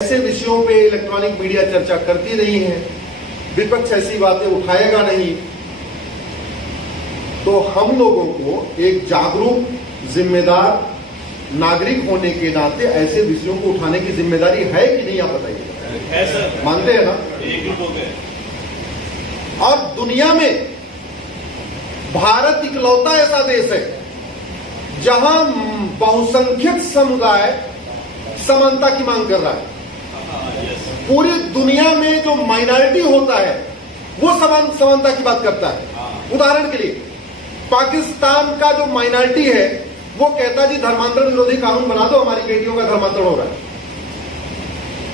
ऐसे विषयों पे इलेक्ट्रॉनिक मीडिया चर्चा करती नहीं है, विपक्ष ऐसी बातें उठाएगा नहीं, तो हम लोगों को एक जागरूक जिम्मेदार नागरिक होने के नाते ऐसे विषयों को उठाने की जिम्मेदारी है कि नहीं, आप बताइए। मानते हैं ना? और दुनिया में भारत इकलौता ऐसा देश है जहां बहुसंख्यक समुदाय समानता की मांग कर रहा है। पूरी दुनिया में जो माइनॉरिटी होता है वो समानता की बात करता है। उदाहरण के लिए पाकिस्तान का जो माइनॉरिटी है वो कहता है जी धर्मांतरण विरोधी कानून बना दो, हमारी बेटियों का धर्मांतरण हो रहा है।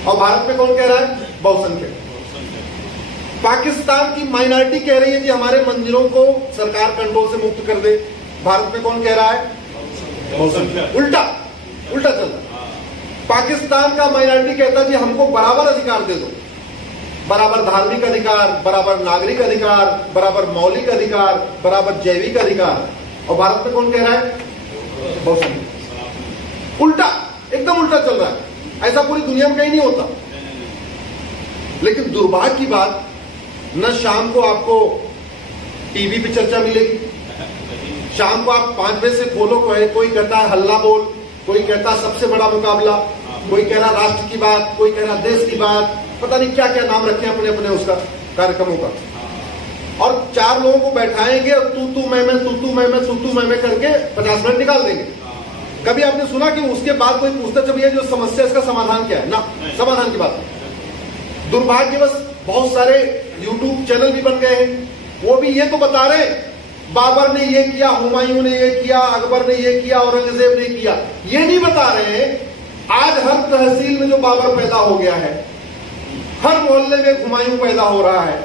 और भारत में कौन कह रहा है? बहुसंख्यक। पाकिस्तान की माइनॉरिटी कह रही है जी हमारे मंदिरों को सरकार कंट्रोल से मुक्त कर दे। भारत में कौन कह रहा है? बहुसंख्यक। उल्टा चल रहा है। पाकिस्तान का माइनॉरिटी कहता है जी हमको बराबर अधिकार दे दो, बराबर धार्मिक अधिकार, बराबर नागरिक अधिकार, बराबर मौलिक अधिकार, बराबर जैविक अधिकार। और भारत में कौन कह रहा है? बहुसंख्यक। उल्टा, एकदम उल्टा चल रहा है। ऐसा पूरी दुनिया में कहीं नहीं होता। लेकिन दुर्भाग्य की बात, न शाम को आपको टीवी पे चर्चा मिलेगी। शाम को आप 5 बजे से खोलो, कोई कहता है हल्ला बोल, कोई कहता है सबसे बड़ा मुकाबला, कोई कह रहा राष्ट्र की बात, कोई कह रहा देश की बात, पता नहीं क्या क्या नाम रखे अपने अपने उसका कार्यक्रमों का। और 4 लोगों को बैठाएंगे और तू मैं करके 50 मिनट निकाल देंगे। कभी आपने सुना कि उसके बाद कोई पूछता जब ये जो समस्या इसका समाधान क्या है? ना, समाधान की बात। दुर्भाग्यवश बहुत सारे YouTube चैनल भी बन गए हैं, वो भी ये तो बता रहे बाबर ने ये किया, हुमायूं ने ये किया, अकबर ने ये किया, औरंगजेब ने किया। ये नहीं बता रहे आज हर तहसील में जो बाबर पैदा हो गया है, हर मोहल्ले में एक हुमायूं पैदा हो रहा है,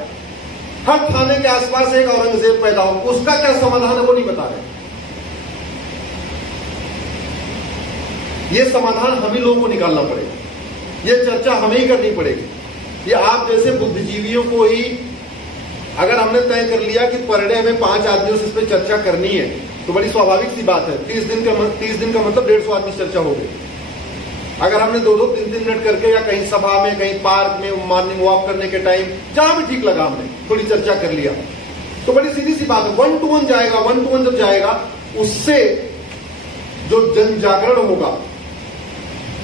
हर थाने के आसपास एक औरंगजेब पैदा हो, उसका क्या समाधान है वो नहीं बता रहे। ये समाधान हम ही लोगों को निकालना पड़ेगा, ये चर्चा हमें ही करनी पड़ेगी। ये आप जैसे बुद्धिजीवियों को ही अगर हमने तय कर लिया कि पर डे हमें 5 आदमियों से इस पर चर्चा करनी है तो बड़ी स्वाभाविक सी बात है। 30 दिन का मतलब 150 आदमी से चर्चा हो गई। अगर हमने 2-2, 3-3 मिनट करके या कहीं सभा में, कहीं पार्क में, मॉर्निंग वॉक करने के टाइम जहां भी ठीक लगा हमने थोड़ी चर्चा कर लिया तो बड़ी सीधी सी बात है। 1 to 1 जाएगा। 1 to 1 जब जाएगा उससे जो जन जागरण होगा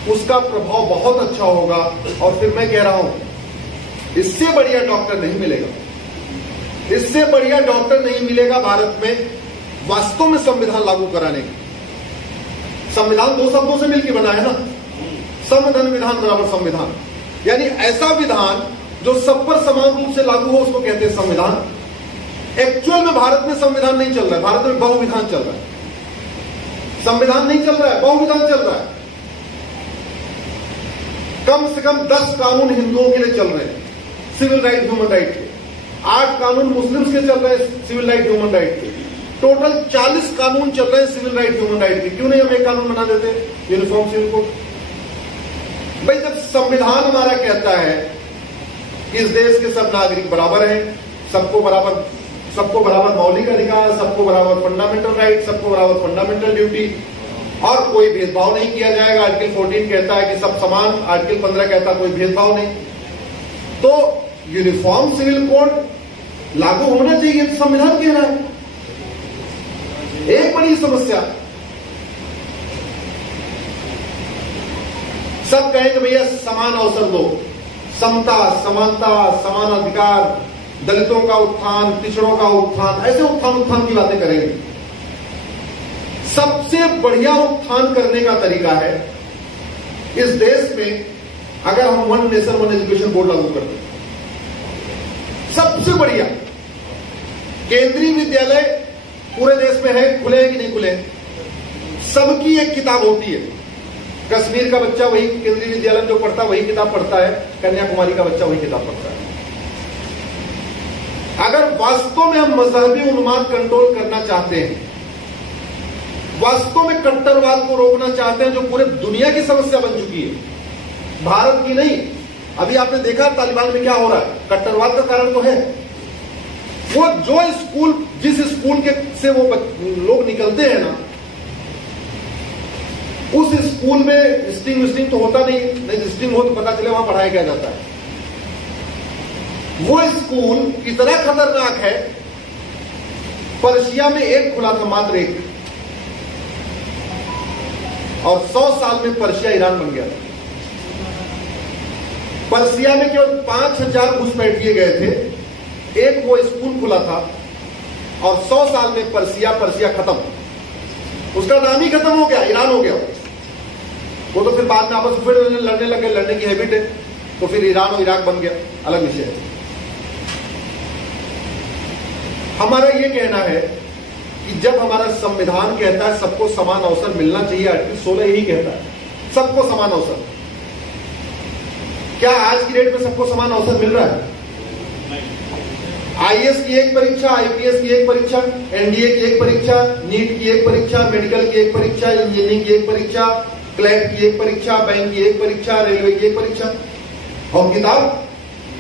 उसका प्रभाव बहुत अच्छा होगा। और फिर मैं कह रहा हूं इससे बढ़िया डॉक्टर नहीं मिलेगा, इससे बढ़िया डॉक्टर नहीं मिलेगा भारत में वास्तव में संविधान लागू कराने की। संविधान 2 शब्दों से मिलकर बना है ना, समधन विधान बराबर संविधान। यानी ऐसा विधान जो सब पर समान रूप से लागू हो उसको कहते हैं संविधान। एक्चुअल में भारत में संविधान नहीं चल रहा है, भारत में बहुविधान चल रहा है। संविधान नहीं चल रहा है, बहुविधान चल रहा है। कम से कम 10 कानून हिंदुओं के लिए चल रहे हैं, सिविल राइट ह्यूमन राइट के। 8 कानून मुस्लिम्स के चल रहे हैं, सिविल राइट ह्यूमन राइट के। टोटल 40 कानून चल रहे हैं सिविल राइट ह्यूमन राइट के। क्यों नहीं हम एक कानून बना देते यूनिफॉर्म सिविल कोड? भाई जब संविधान हमारा कहता है कि इस देश के सब नागरिक बराबर हैं, सबको बराबर मौलिक अधिकार, सबको बराबर फंडामेंटल राइट, सबको बराबर फंडामेंटल ड्यूटी, और कोई भेदभाव नहीं किया जाएगा। आर्टिकल 14 कहता है कि सब समान, आर्टिकल 15 कहता है कोई भेदभाव नहीं, तो यूनिफॉर्म सिविल कोड लागू होना चाहिए, तो संविधान कह रहा है। एक बड़ी समस्या, सब कहेंगे भैया समान अवसर दो, समता, समानता, समान अधिकार, दलितों का उत्थान, पिछड़ों का उत्थान, ऐसे उत्थान की बातें करेंगे। सबसे बढ़िया उत्थान करने का तरीका है इस देश में अगर हम 1 नेशन 1 एजुकेशन बोर्ड लागू करते हैं। सबसे बढ़िया केंद्रीय विद्यालय पूरे देश में है, खुले हैं कि नहीं खुले? सबकी एक किताब होती है। कश्मीर का बच्चा वही केंद्रीय विद्यालय में जो पढ़ता है वही किताब पढ़ता है, कन्याकुमारी का बच्चा वही किताब पढ़ता है। अगर वास्तव में हम मजहबी उन्माद कंट्रोल करना चाहते हैं, वास्तव में कट्टरवाद को रोकना चाहते हैं जो पूरे दुनिया की समस्या बन चुकी है, भारत की नहीं। अभी आपने देखा तालिबान में क्या हो रहा है, कट्टरवाद का कारण तो है। वो जो स्कूल, जिस स्कूल के से वो लोग निकलते हैं ना, उस स्कूल में स्टिंग तो होता नहीं स्टिंग हो तो पता चले वहां पढ़ाया क्या जाता है। वो स्कूल इतना खतरनाक है, पर्शिया में एक खुला था, मात्र एक, और 100 साल में पर्शिया ईरान बन गया था। पर्शिया में केवल 5000 घुसपैठ किए गए थे, एक वो स्कूल खुला था, और 100 साल में पर्शिया खत्म, उसका नाम ही खत्म हो गया, ईरान हो गया। वो तो फिर बाद में आपस में फिर लड़ने लगे, लड़ने की हैबिट है, तो फिर ईरान और इराक बन गया, अलग विषय है। हमारा ये कहना है कि जब हमारा संविधान कहता है सबको समान अवसर मिलना चाहिए, आर्टिकल 16 यही कहता है सबको समान अवसर। क्या आज की डेट में सबको समान अवसर मिल रहा है? आईएएस की एक परीक्षा, आईपीएस की एक परीक्षा, एनडीए की एक परीक्षा, नीट की एक परीक्षा, मेडिकल की एक परीक्षा, इंजीनियरिंग की एक परीक्षा, क्लैट की एक परीक्षा, बैंक की एक परीक्षा, रेलवे की एक परीक्षा। और किताब,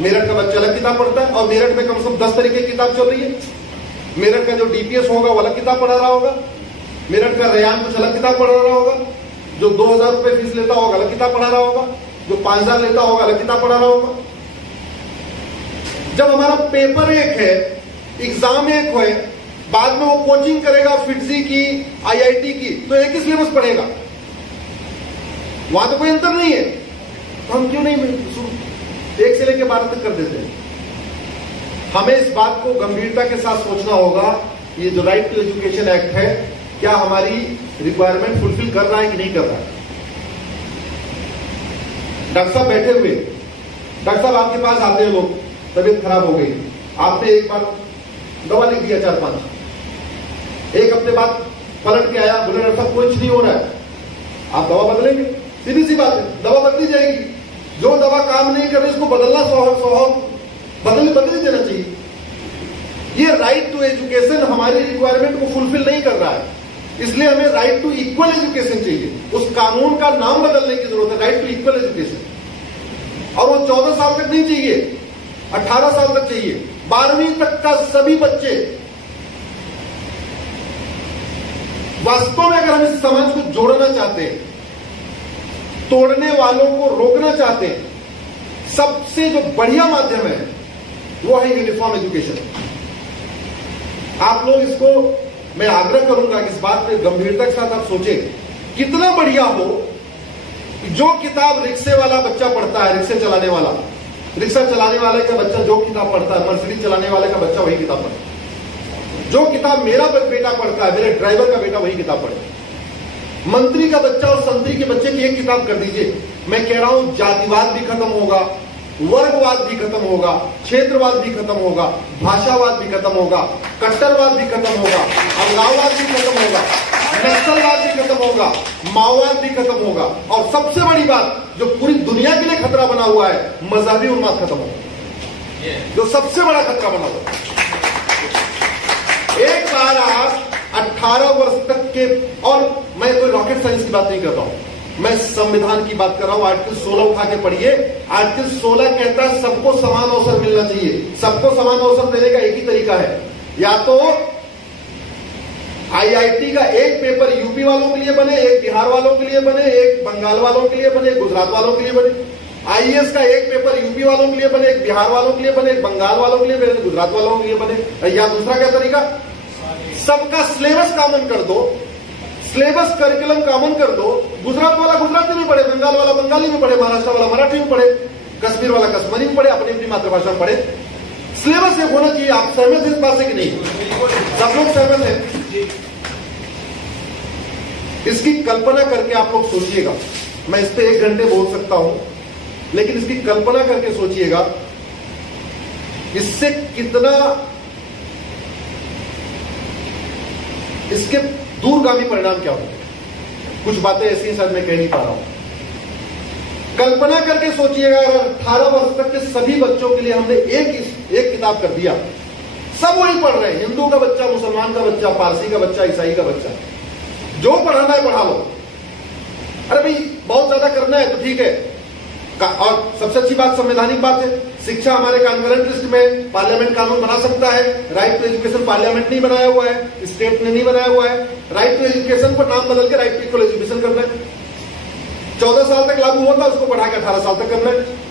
मेरठ का बच्चा अलग किताब पढ़ता है, और मेरठ में कम से कम 10 तरीके की किताब चल रही है। मेरठ का जो डीपीएस होगा वो अलग किताब पढ़ा रहा होगा, मेरठ का रेयान कुछ अलग किताब पढ़ा रहा होगा, जो 2000 रुपए फीस लेता होगा अलग किताब पढ़ा रहा होगा, जो 5000 लेता होगा अलग किताब पढ़ा रहा होगा। जब हमारा पेपर एक है, एग्जाम एक है, बाद में वो कोचिंग करेगा फिटजी की, आईआईटी की, तो एक ही सिलेबस पढ़ेगा, वहां तो कोई अंतर नहीं है। तो हम क्यों नहीं 1 से लेकर 12 तक कर देते हैं? हमें इस बात को गंभीरता के साथ सोचना होगा, ये जो राइट टू एजुकेशन एक्ट है, क्या हमारी रिक्वायरमेंट फुलफिल कर रहा है कि नहीं कर रहा है। डॉक्टर साहब बैठे हुए, डॉक्टर साहब आपके पास आते हैं लोग, तबीयत खराब हो गई, आपने एक बार दवा लिख दिया 4-5, एक हफ्ते बाद पलट के आया, बोले डॉक्टर साहब कुछ नहीं हो रहा है, आप दवा बदलेंगे? सीधी सी बात है, दवा बदली जाएगी। जो दवा काम नहीं कर रही उसको बदलना स्वभाव बदल देना चाहिए। ये राइट टू एजुकेशन हमारी रिक्वायरमेंट को फुलफिल नहीं कर रहा है, इसलिए हमें राइट टू इक्वल एजुकेशन चाहिए। उस कानून का नाम बदलने की जरूरत है, राइट टू इक्वल एजुकेशन। और वो 14 साल तक नहीं चाहिए, 18 साल तक चाहिए। 12वीं तक का सभी बच्चे, वास्तव में अगर हम इस समाज को जोड़ना चाहते हैं, तोड़ने वालों को रोकना चाहते हैं, सबसे जो बढ़िया माध्यम है वो है यूनिफॉर्म एजुकेशन। आप लोग इसको, मैं आग्रह करूंगा कि इस बात पे गंभीरता के साथ आप सोचें। कितना बढ़िया हो कि जो किताब रिक्शे वाला बच्चा पढ़ता है, रिक्शा चलाने वाले का बच्चा जो किताब पढ़ता है, मर्सिडीज चलाने वाले का बच्चा वही किताब पढ़ता है। जो किताब मेरा बेटा पढ़ता है, मेरे ड्राइवर का बेटा वही किताब पढ़े। मंत्री का बच्चा और संतरी के बच्चे की एक किताब कर दीजिए, मैं कह रहा हूं जातिवाद भी खत्म होगा, वर्गवाद भी खत्म होगा, क्षेत्रवाद भी खत्म होगा, भाषावाद भी खत्म होगा, कट्टरवाद भी खत्म होगा, अलगाववाद भी खत्म होगा, नक्सलवाद भी खत्म होगा, माओवाद भी खत्म होगा, और सबसे बड़ी बात जो पूरी दुनिया के लिए खतरा बना हुआ है, मजहबी उन्माद खत्म होगा, जो सबसे बड़ा खतरा बना हुआ है। एक बार आप 18 वर्ष तक के, और मैं कोई रॉकेट साइंस की बात नहीं कर रहा हूं, मैं संविधान की बात कर रहा हूं। आर्टिकल 16 उठा के पढ़िए। आर्टिकल 16 कहता है सबको समान अवसर मिलना चाहिए। सबको समान अवसर देने का एक ही तरीका है, या तो आईआईटी का एक पेपर यूपी वालों के लिए बने, एक बिहार वालों के लिए बने, एक बंगाल वालों के लिए बने, एक गुजरात वालों के लिए बने। आईएएस का एक पेपर यूपी वालों के लिए बने, एक बिहार वालों के लिए बने, एक बंगाल वालों के लिए बने, गुजरात वालों के लिए बने। या दूसरा क्या तरीका, सबका सिलेबस कॉमन कर दो, सिलेबस करिकुलम कॉमन कर दो। गुजरात वाला गुजराती में पढ़े, बंगाल वाला बंगाली में पढ़े, महाराष्ट्र वाला मराठी में पढ़े, कश्मीर वाला कश्मीरी में पढ़े, अपनी अपनी मातृभाषा में पढ़े। सिलेबस एक होना चाहिए। आप सहमत हैं इस बात से कि नहीं? सब लोग सहमत हैं? इसकी कल्पना करके आप लोग सोचिएगा। मैं इस पे 1 घंटे बोल सकता हूं, लेकिन इसकी कल्पना करके सोचिएगा इससे कितना, इसके दूरगामी परिणाम क्या होंगे। कुछ बातें ऐसी हैं शायद मैं कह नहीं पा रहा हूं। कल्पना करके सोचिएगा, अगर 18 वर्ष तक के सभी बच्चों के लिए हमने एक किताब कर दिया, सब वही पढ़ रहे हैं, हिंदू का बच्चा, मुसलमान का बच्चा, पारसी का बच्चा, ईसाई का बच्चा, जो पढ़ाना है पढ़ा लो। अरे भाई बहुत ज्यादा करना है तो ठीक है। और सबसे अच्छी बात, संवैधानिक बात है, शिक्षा हमारे कॉन्करेंट लिस्ट में पार्लियामेंट कानून बना सकता है। राइट टू एजुकेशन पार्लियामेंट नहीं बनाया हुआ है, स्टेट ने नहीं बनाया हुआ है। राइट टू एजुकेशन पर नाम बदल के राइट टू इक्वल एजुकेशन करना है। 14 साल तक लागू हुआ था, उसको बढ़ा के 18 साल तक करना है।